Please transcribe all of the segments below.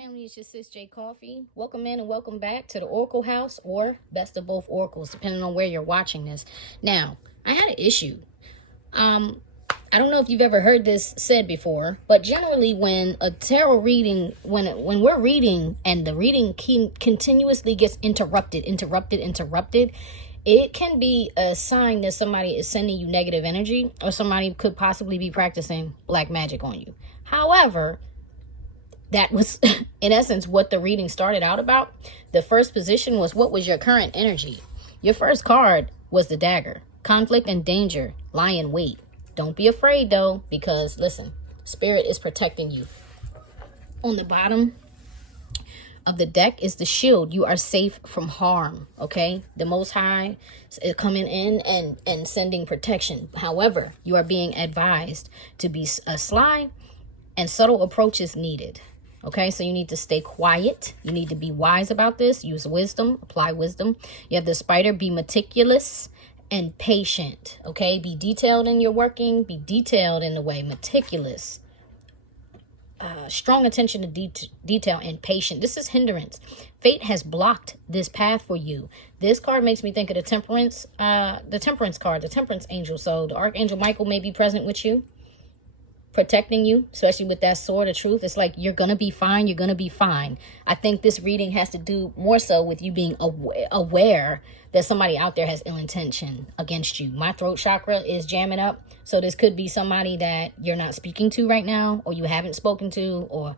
family, it's your sis J Coffee. Welcome in and welcome back to the Oracle House, or Best of Both Oracles, depending on where you're watching this. Now, I had an issue. I don't know if you've ever heard this said before, but generally when a tarot reading, when we're reading and the reading continuously gets interrupted, it can be a sign that somebody is sending you negative energy, or somebody could possibly be practicing black magic on you. However, that was in essence what the reading started out about. The first position was, what was your current energy? Your first card was the dagger. Conflict and danger lie in wait. Don't be afraid though, because listen, spirit is protecting you. On the bottom of the deck is the shield. You are safe from harm. Okay, the Most High is coming in and sending protection. However, you are being advised to be a sly and subtle approach is needed. Okay, so you need to stay quiet. You need to be wise about this. Use wisdom. Apply wisdom. You have the spider. Be meticulous and patient. Okay, be detailed in your working. Be detailed in the way. Meticulous. Strong attention to detail and patient. This is hindrance. Fate has blocked this path for you. This card makes me think of the temperance card, the temperance angel. So the Archangel Michael may be present with you, protecting you, especially with that sword of truth. It's like, you're gonna be fine. You're gonna be fine. I think this reading has to do more so with you being aware that somebody out there has ill intention against you. My throat chakra is jamming up, so this could be somebody that you're not speaking to right now, or you haven't spoken to, or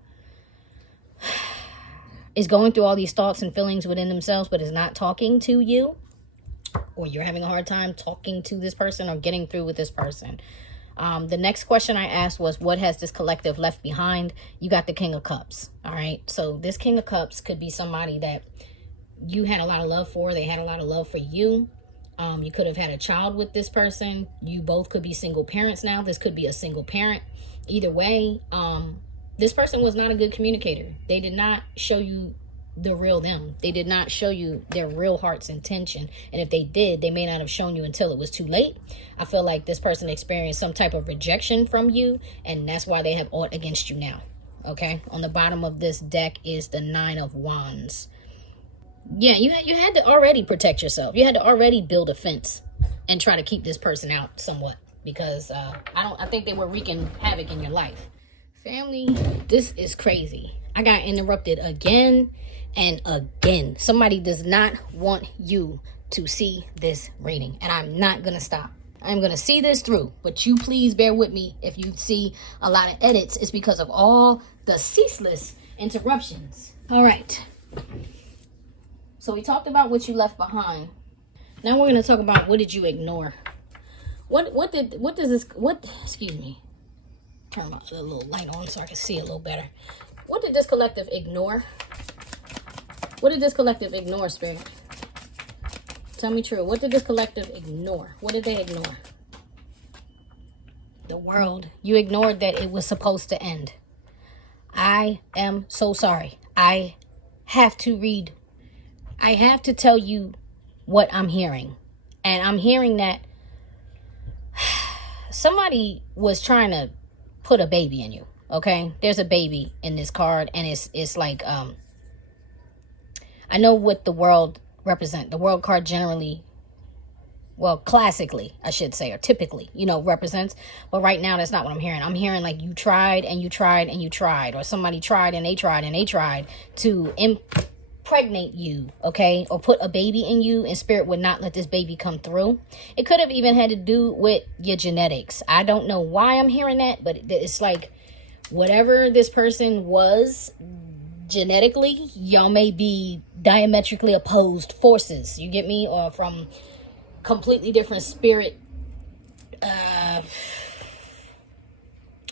is going through all these thoughts and feelings within themselves but is not talking to you, or you're having a hard time talking to this person or getting through with this person. The next question I asked was, what has this collective left behind? You got the King of Cups. All right. So this King of Cups could be somebody that you had a lot of love for. They had a lot of love for you. You could have had a child with this person. You both could be single parents now. This could be a single parent. Either way, this person was not a good communicator. They did not show you the real them. They did not show you their real heart's intention. And if they did, they may not have shown you until it was too late. I feel like this person experienced some type of rejection from you, and that's why they have aught against you now. Okay, on the bottom of this deck is the Nine of Wands. Yeah, you had to already protect yourself. You had to already build a fence and try to keep this person out somewhat, because I think they were wreaking havoc in your life. Family, this is crazy. I got interrupted again and again. Somebody does not want you to see this reading, and I'm not gonna stop. I'm gonna see this through, but you please bear with me. If you see a lot of edits, it's because of all the ceaseless interruptions. All right, so we talked about what you left behind. Now we're gonna talk about, what did you ignore? Excuse me, turn my little light on so I can see a little better. What did this collective ignore? What did this collective ignore, Spirit? Tell me true. What did this collective ignore? What did they ignore? The world. You ignored that it was supposed to end. I am so sorry. I have to tell you what I'm hearing. And I'm hearing that somebody was trying to put a baby in you. Okay? There's a baby in this card, and it's like, I know what the world represent. The world card generally, well, classically, I should say, or typically, represents. But right now, that's not what I'm hearing. I'm hearing like you tried and you tried and you tried, or somebody tried and they tried and they tried to impregnate you, okay, or put a baby in you, and spirit would not let this baby come through. It could have even had to do with your genetics. I don't know why I'm hearing that, but it's like, whatever this person was genetically, y'all may be diametrically opposed forces, you get me, or from completely different spirit. I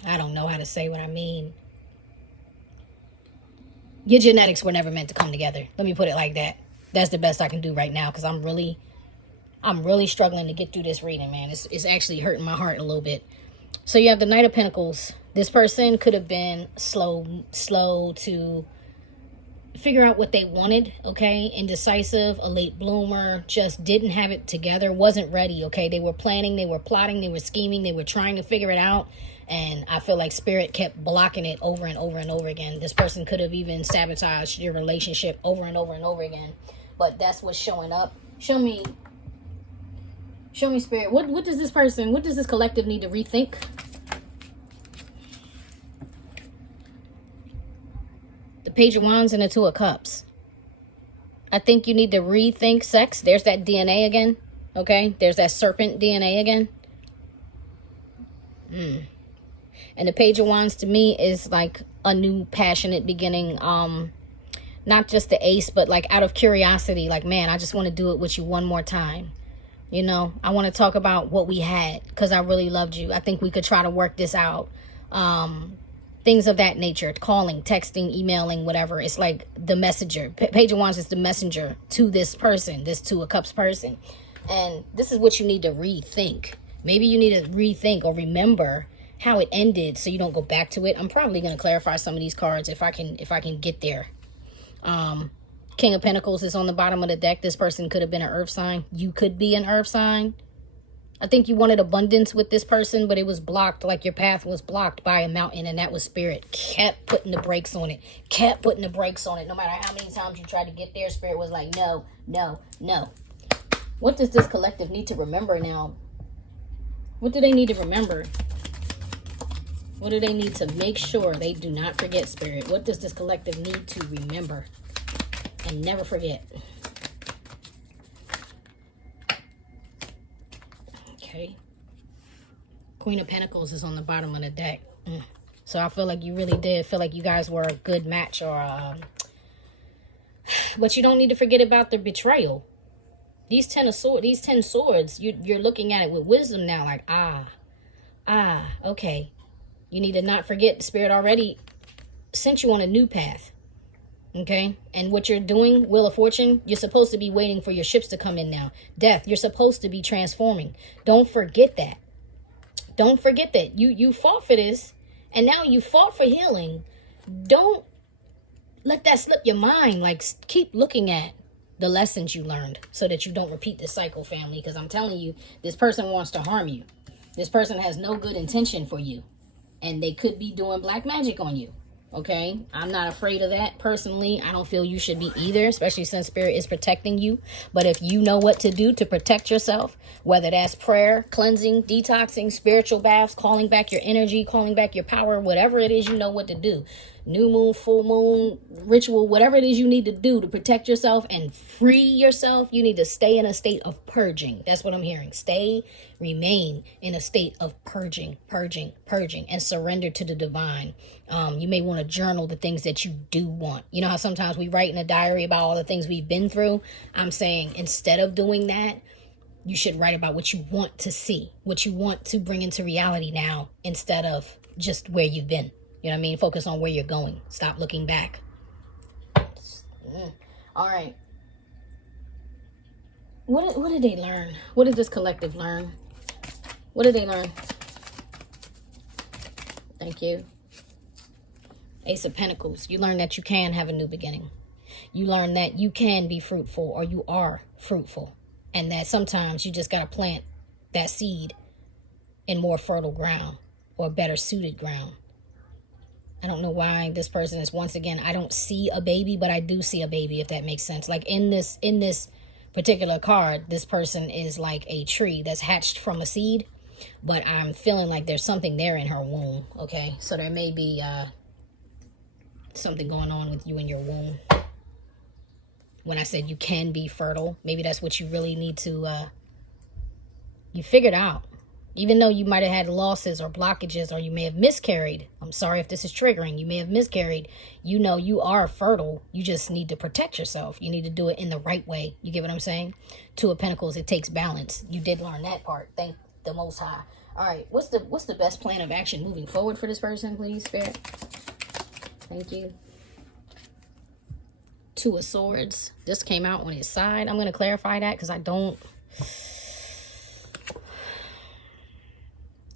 don't know how to say what I mean. Your genetics were never meant to come together. Let me put it like that. That's the best I can do right now, because I'm really struggling to get through this reading, man. It's actually hurting my heart a little bit. So you have the Knight of Pentacles. This person could have been slow to figure out what they wanted, okay? Indecisive, a late bloomer, just didn't have it together, wasn't ready, okay? They were planning, they were plotting, they were scheming, they were trying to figure it out, And I feel like spirit kept blocking it over and over and over again. This person could have even sabotaged your relationship over and over and over again. But that's what's showing up. Show me, spirit. What does this collective need to rethink? The Page of Wands and the Two of Cups. I think you need to rethink sex. There's that DNA again. Okay? There's that serpent DNA again. And the Page of Wands to me is like a new passionate beginning. Not just the ace, but like out of curiosity. Like, man, I just want to do it with you one more time. You know, I want to talk about what we had because I really loved you. I think we could try to work this out. Things of that nature. Calling, texting, emailing, whatever. It's like the messenger. Page of Wands is the messenger to this person, this Two of Cups person. And this is what you need to rethink. Maybe you need to rethink or remember how it ended so you don't go back to it. I'm probably going to clarify some of these cards if I can get there. King of Pentacles is on the bottom of the deck. This person could have been an earth sign. You could be an earth sign. I think you wanted abundance with this person, but it was blocked. Like your path was blocked by a mountain, and that was spirit. Kept putting the brakes on it. Kept putting the brakes on it. No matter how many times you tried to get there, spirit was like, no, no, no. What does this collective need to remember now? What do they need to remember? What do they need to make sure they do not forget, spirit? What does this collective need to remember and never forget? Okay. Queen of Pentacles is on the bottom of the deck. So I feel like you really did feel like you guys were a good match, or but you don't need to forget about the betrayal. These 10 swords, you're looking at it with wisdom now, like, okay. You need to not forget the spirit already sent you on a new path. Okay? And what you're doing, Wheel of Fortune, you're supposed to be waiting for your ships to come in now. Death, you're supposed to be transforming. Don't forget that. Don't forget that. You fought for this, and now you fought for healing. Don't let that slip your mind. Like, keep looking at the lessons you learned so that you don't repeat this cycle, family. Because I'm telling you, this person wants to harm you. This person has no good intention for you. And they could be doing black magic on you. Okay? I'm not afraid of that personally. I don't feel you should be either, especially since spirit is protecting you. But if you know what to do to protect yourself, whether that's prayer, cleansing, detoxing, spiritual baths, calling back your energy, calling back your power, whatever it is, you know what to do. New moon, full moon, ritual, whatever it is you need to do to protect yourself and free yourself, you need to stay in a state of purging. That's what I'm hearing. Remain in a state of purging, and surrender to the divine. You may want to journal the things that you do want. You know how sometimes we write in a diary about all the things we've been through? I'm saying instead of doing that, you should write about what you want to see, what you want to bring into reality now, instead of just where you've been. You know what I mean? Focus on where you're going. Stop looking back. All right. What did they learn? What did this collective learn? What did they learn? Thank you. Ace of Pentacles. You learn that you can have a new beginning. You learn that you can be fruitful, or you are fruitful. And that sometimes you just got to plant that seed in more fertile ground or better suited ground. I don't know why this person is, once again, I don't see a baby, but I do see a baby, if that makes sense. Like in this particular card, this person is like a tree that's hatched from a seed, but I'm feeling like there's something there in her womb. Okay, so there may be something going on with you in your womb. When I said you can be fertile, maybe that's what you really need to you figured out. Even though you might have had losses or blockages, or you may have miscarried. I'm sorry if this is triggering. You may have miscarried. You know you are fertile. You just need to protect yourself. You need to do it in the right way. You get what I'm saying? Two of Pentacles, it takes balance. You did learn that part. Thank the Most High. All right, what's the best plan of action moving forward for this person, please, Spirit? Thank you. Two of Swords. This came out on his side. I'm going to clarify that because I don't...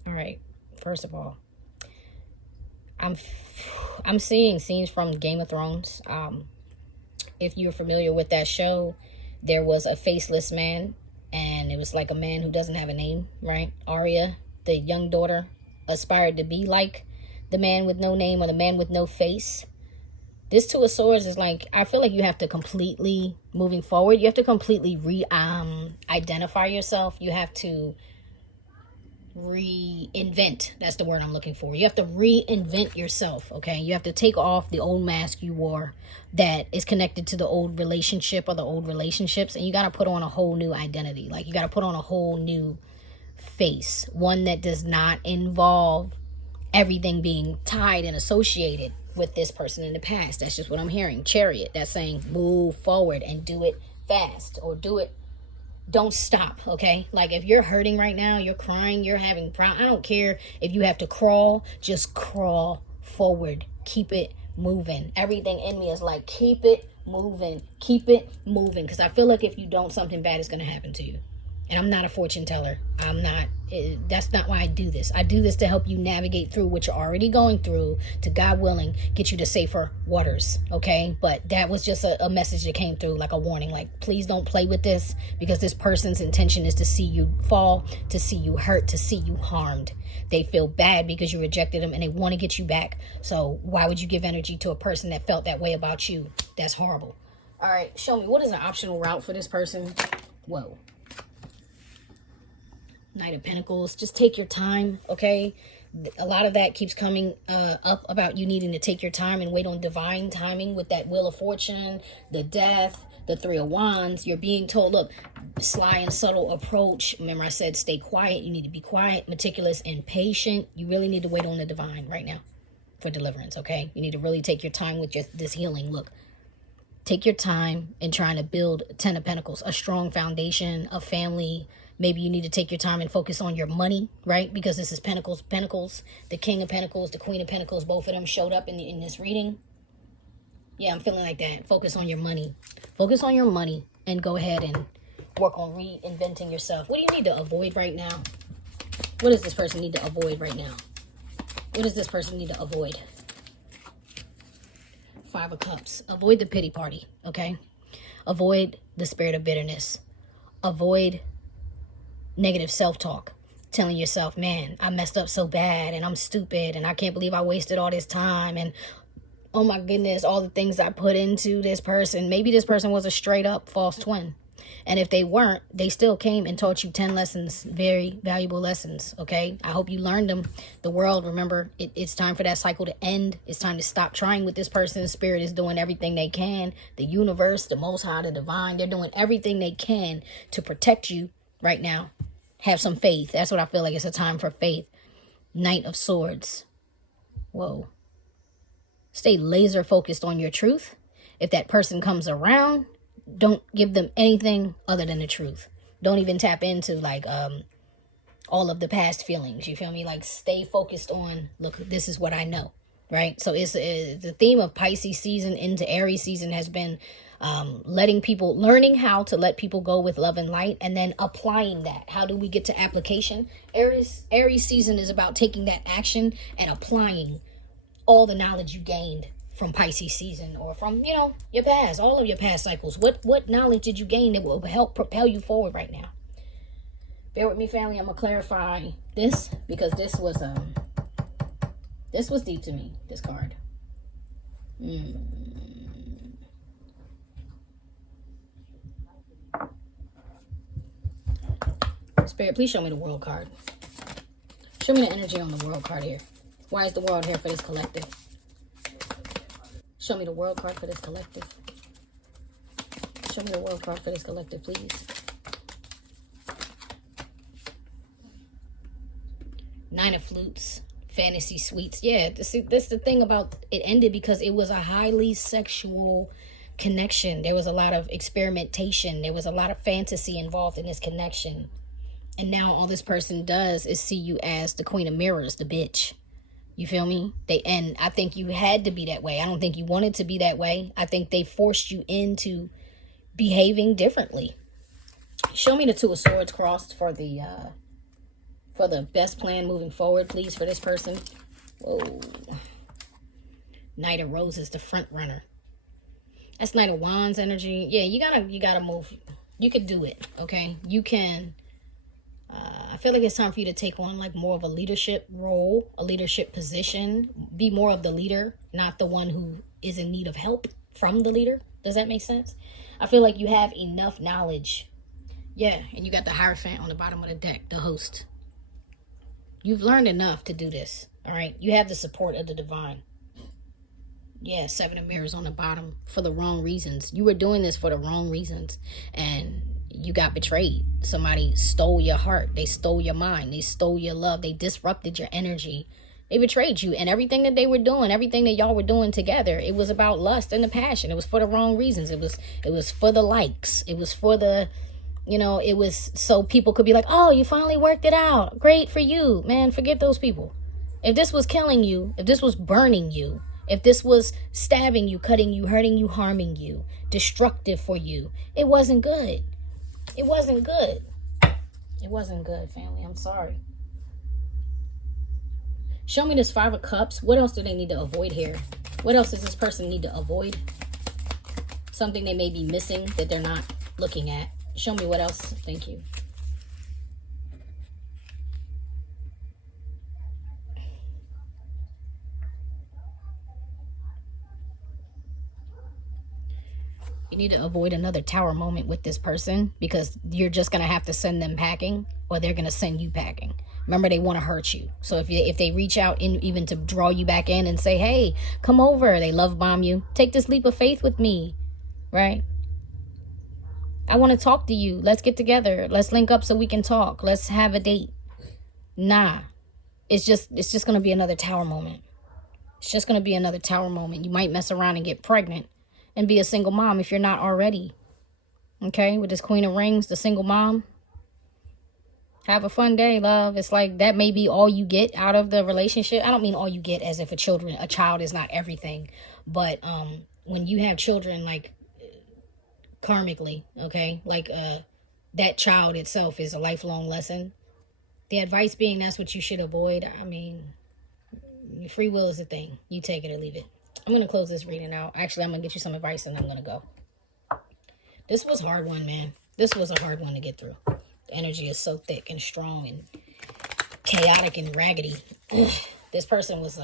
All right, first of all, I'm seeing scenes from Game of Thrones. If you're familiar with that show, there was a faceless man, and it was like a man who doesn't have a name, right? Arya, the young daughter, aspired to be like the man with no name or the man with no face. This Two of Swords is like, I feel like you have to completely, moving forward, you have to completely identify yourself. You have to reinvent. That's the word I'm looking for. You have to reinvent yourself, okay? You have to take off the old mask you wore that is connected to the old relationship or the old relationships, and you got to put on a whole new identity. Like, you got to put on a whole new face, one that does not involve everything being tied and associated with this person in the past. That's just what I'm hearing. Chariot, that's saying move forward and do it fast, or do it, don't stop, okay? Like, if you're hurting right now, you're crying, you're having problems, I don't care if you have to crawl, just crawl forward. Keep it moving. Everything in me is like, keep it moving, because I feel like if you don't, something bad is going to happen to you. And I'm not a fortune teller. I'm not, that's not why I do this. I do this to help you navigate through what you're already going through, to, God willing, get you to safer waters, okay? But that was just a message that came through, like a warning, like, please don't play with this, because this person's intention is to see you fall, to see you hurt, to see you harmed. They feel bad because you rejected them, and they want to get you back. So why would you give energy to a person that felt that way about you? That's horrible. All right, show me, what is an optional route for this person? Whoa. Knight of Pentacles. Just take your time, okay? A lot of that keeps coming up about you needing to take your time and wait on divine timing with that Wheel of Fortune, the Death, the Three of Wands. You're being told, look, sly and subtle approach. Remember I said stay quiet. You need to be quiet, meticulous, and patient. You really need to wait on the divine right now for deliverance, okay? You need to really take your time with this healing. Look, take your time in trying to build Ten of Pentacles, a strong foundation, a family. Maybe you need to take your time and focus on your money, right? Because this is Pentacles, the King of Pentacles, the Queen of Pentacles. Both of them showed up in this reading. Yeah, I'm feeling like that. Focus on your money. Focus on your money and go ahead and work on reinventing yourself. What do you need to avoid right now? What does this person need to avoid right now? What does this person need to avoid? Five of Cups. Avoid the pity party, okay? Avoid the spirit of bitterness. Avoid negative self-talk, telling yourself, man, I messed up so bad, and I'm stupid, and I can't believe I wasted all this time, and oh my goodness, all the things I put into this person. Maybe this person was a straight up false twin, and if they weren't, they still came and taught you 10 lessons, very valuable lessons, okay? I hope you learned them. The world, remember, it's time for that cycle to end. It's time to stop trying with this person. Spirit is doing everything they can. The universe, the Most High, the divine, they're doing everything they can to protect you right now. Have some faith. That's what I feel like. It's a time for faith. Knight of Swords. Whoa. Stay laser focused on your truth. If that person comes around, don't give them anything other than the truth. Don't even tap into like all of the past feelings. You feel me? Like, stay focused on, look, this is what I know, right? So it's the theme of Pisces season into Aries season has been learning how to let people go with love and light, and then applying that. How do we get to application? Aries season is about taking that action and applying all the knowledge you gained from Pisces season, or from, you know, your past, all of your past cycles. What knowledge did you gain that will help propel you forward right now? Bear with me, family. I'm gonna clarify this because this was deep to me, this card. Spirit, please show me the World card. Show me the energy on the World card here. Why is the World here for this collective? Show me the World card for this collective. Show me the World card for this collective, please. Nine of Flutes. Fantasy suites. Yeah, this the thing about it ended because it was a highly sexual connection. There was a lot of experimentation. There was a lot of fantasy involved in this connection. And now all this person does is see you as the Queen of Mirrors, the bitch. You feel me? And I think you had to be that way. I don't think you wanted to be that way. I think they forced you into behaving differently. Show me the Two of Swords crossed for the best plan moving forward, please, for this person. Whoa. Knight of Roses, the front runner. That's Knight of Wands energy. Yeah, you gotta move. You could do it, okay? You can I feel like it's time for you to take on like more of a leadership role, a leadership position. Be more of the leader, not the one who is in need of help from the leader. Does that make sense? I feel like you have enough knowledge. Yeah, and you got the Hierophant on the bottom of the deck, the host. You've learned enough to do this, all right? You have the support of the divine. Yeah, 7 of Mirrors on the bottom for the wrong reasons. You were doing this for the wrong reasons, and you got betrayed. Somebody stole your heart. They stole your mind. They stole your love. They disrupted your energy. They betrayed you, and everything that they were doing, everything that y'all were doing together, it was about lust and the passion. It was for the wrong reasons. It was for the likes. It was for the, you know, it was so people could be like, oh, you finally worked it out. Great for you. Man, forget those people. If this was killing you, if this was burning you, if this was stabbing you, cutting you, hurting you, harming you, destructive for you, it wasn't good. It wasn't good. It wasn't good, family. I'm sorry. Show me this 5 of Cups. What else do they need to avoid here? What else does this person need to avoid? Something they may be missing that they're not looking at. Show me what else. Thank you. You need to avoid another tower moment with this person, because you're just going to have to send them packing, or they're going to send you packing. Remember, they want to hurt you. So if they reach out in, even to draw you back in and say, hey, come over, they love bomb you. Take this leap of faith with me, right? I want to talk to you. Let's get together. Let's link up so we can talk. Let's have a date. Nah, it's just going to be another tower moment. It's just going to be another tower moment. You might mess around and get pregnant and be a single mom if you're not already. Okay, with this Queen of Rings, the single mom. Have a fun day, love. It's like that may be all you get out of the relationship. I don't mean all you get as if a child is not everything. But when you have children, like karmically, okay, like that child itself is a lifelong lesson. The advice being that's what you should avoid. I mean, free will is a thing. You take it or leave it. I'm going to close this reading out. Actually, I'm going to get you some advice and I'm going to go. This was a hard one, man. This was a hard one to get through. The energy is so thick and strong and chaotic and raggedy. This person was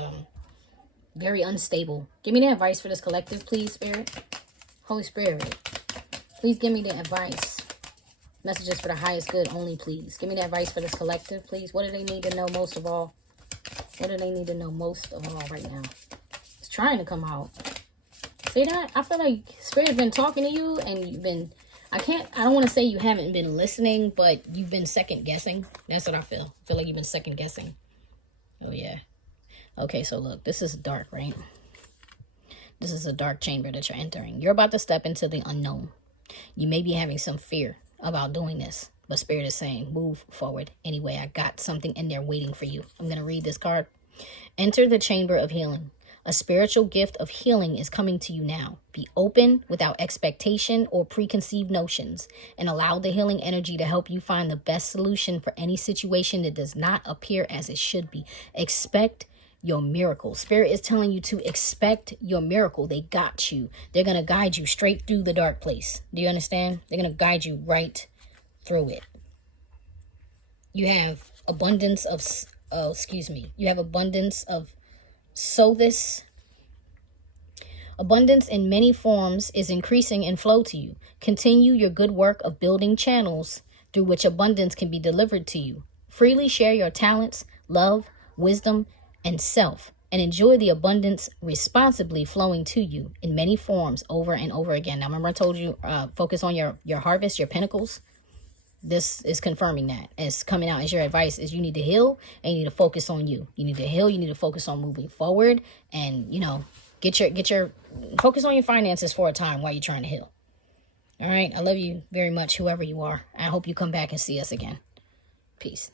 very unstable. Give me the advice for this collective, please, Spirit. Holy Spirit, please give me the advice. Messages for the highest good only, please. Give me the advice for this collective, please. What do they need to know most of all? What do they need to know most of all right now? Trying to come out. See that? I feel like Spirit's been talking to you and you've been, I don't want to say you haven't been listening, but you've been second guessing. That's what I feel. I feel like you've been second guessing. Oh yeah. Okay, so look, this is dark, right? This is a dark chamber that you're entering. You're about to step into the unknown. You may be having some fear about doing this, but Spirit is saying, move forward. Anyway, I got something in there waiting for you. I'm going to read this card. Enter the chamber of healing. A spiritual gift of healing is coming to you now. Be open without expectation or preconceived notions, and allow the healing energy to help you find the best solution for any situation that does not appear as it should be. Expect your miracle. Spirit is telling you to expect your miracle. They got you. They're going to guide you straight through the dark place. Do you understand? They're going to guide you right through it. You have abundance of, you have abundance of this. Abundance in many forms is increasing in flow to you. Continue your good work of building channels through which abundance can be delivered to you. Freely share your talents, love, wisdom, and self, and enjoy the abundance responsibly flowing to you in many forms over and over again. Now, remember I told you, focus on your harvest, your pinnacles. This is confirming that. It's coming out as your advice is you need to heal and you need to focus on you. You need to heal. You need to focus on moving forward and, you know, get your focus on your finances for a time while you're trying to heal. All right. I love you very much, whoever you are. I hope you come back and see us again. Peace.